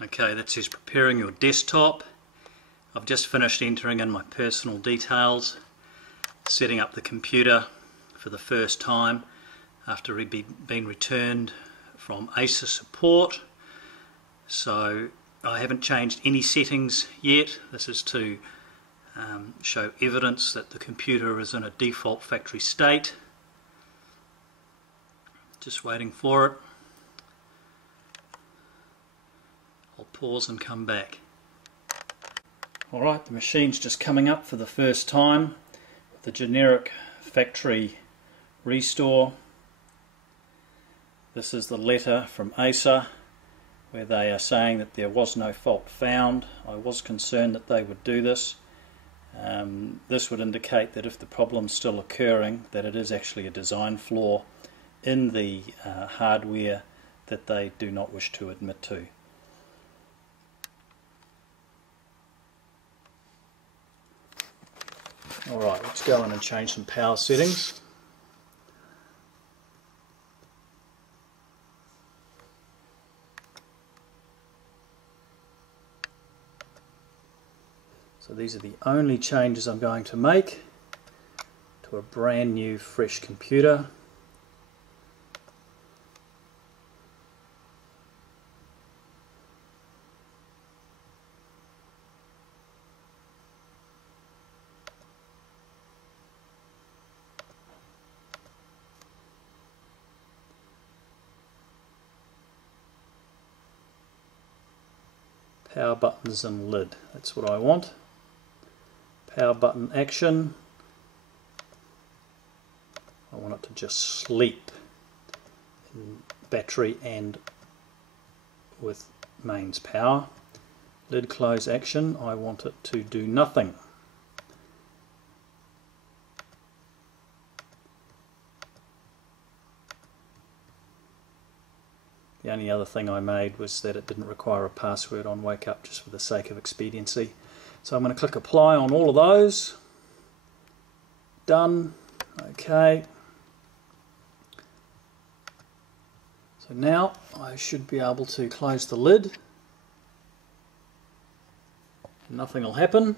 Okay, that says preparing your desktop. I've just finished entering in my personal details, setting up the computer for the first time after being returned from Acer support. So I haven't changed any settings yet. This is to show evidence that the computer is in a default factory state. Just waiting for it. I'll pause and come back. Alright, the machine's just coming up for the first time with the generic factory restore. This is the letter from Acer where they are saying that there was no fault found. I was concerned that they would do this. This would indicate that if the problem's still occurring, that it is actually a design flaw in the hardware that they do not wish to admit to. Alright, let's go in and change some power settings. So these are the only changes I'm going to make to a brand new fresh computer. Power buttons and lid, that's what I want. Power button action, I want it to just sleep in battery and with mains power. Lid close action, I want it to do nothing. The only other thing I made was that it didn't require a password on wake up, just for the sake of expediency. So I'm going to click apply on all of those. Done. Okay. So now I should be able to close the lid. Nothing will happen.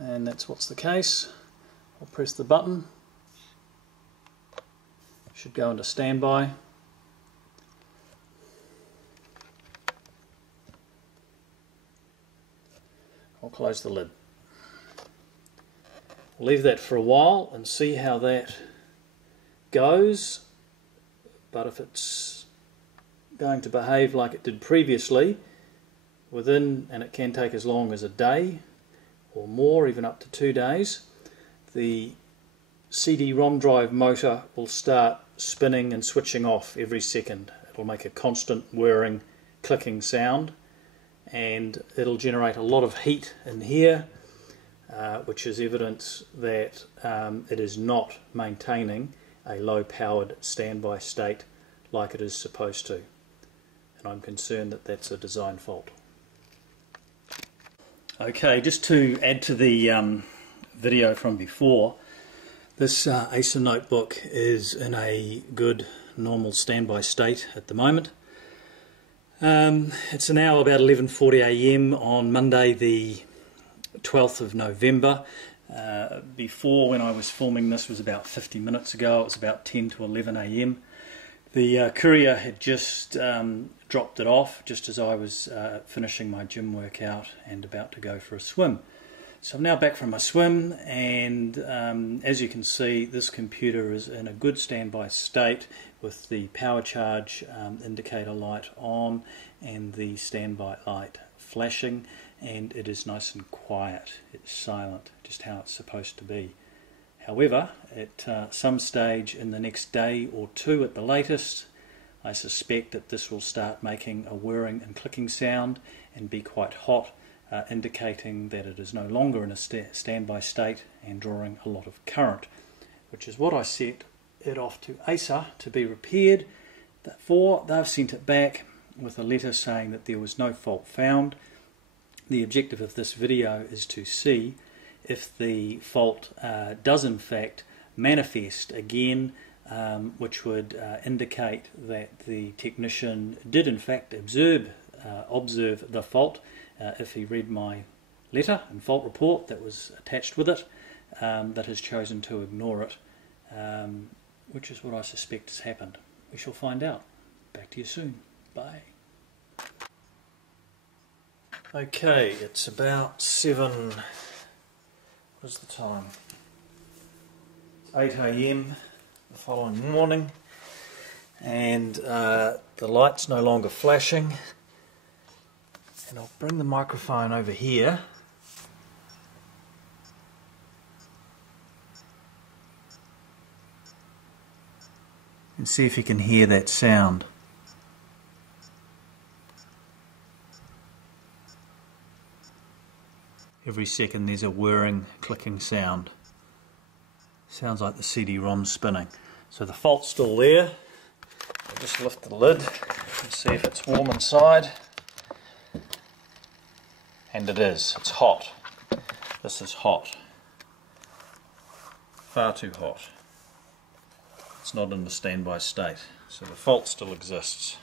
And that's what's the case. I'll press the button. Should go into standby. I'll close the lid. Leave that for a while and see how that goes. But if it's going to behave like it did previously, and it can take as long as a day or more, even up to 2 days, the CD Rom drive motor will start spinning and switching off every second. It'll make a constant whirring, clicking sound, and it'll generate a lot of heat in here, which is evidence that it is not maintaining a low powered standby state like it is supposed to, and I'm concerned that that's a design fault. Okay, just to add to the video from before, this Acer notebook is in a good normal standby state at the moment. It's now about 11:40 AM on Monday the 12th of November. Before, when I was filming this, was about 50 minutes ago. It was about 10 to 11 AM. The courier had just dropped it off just as I was finishing my gym workout and about to go for a swim. So I'm now back from my swim, and as you can see, this computer is in a good standby state with the power charge indicator light on and the standby light flashing, and it is nice and quiet. It's silent, just how it's supposed to be. However, at some stage in the next day or two at the latest, I suspect that this will start making a whirring and clicking sound and be quite hot, indicating that it is no longer in a standby state and drawing a lot of current, which is what I set it off to Acer to be repaired. Therefore, they've sent it back with a letter saying that there was no fault found. The objective of this video is to see if the fault does in fact manifest again, which would indicate that the technician did in fact observe the fault, if he read my letter and fault report that was attached with it, that has chosen to ignore it, which is what I suspect has happened. We shall find out. Back to you soon. Bye. Okay, it's about 7, what is the time? 8 AM the following morning, and the light's no longer flashing, and I'll bring the microphone over here and see if you can hear that sound. Every second there's a whirring, clicking sound. Sounds like the CD Rom spinning. So the fault's still there. I'll just lift the lid and see if it's warm inside. And it is. It's hot. This is hot. Far too hot. It's not in the standby state. So the fault still exists.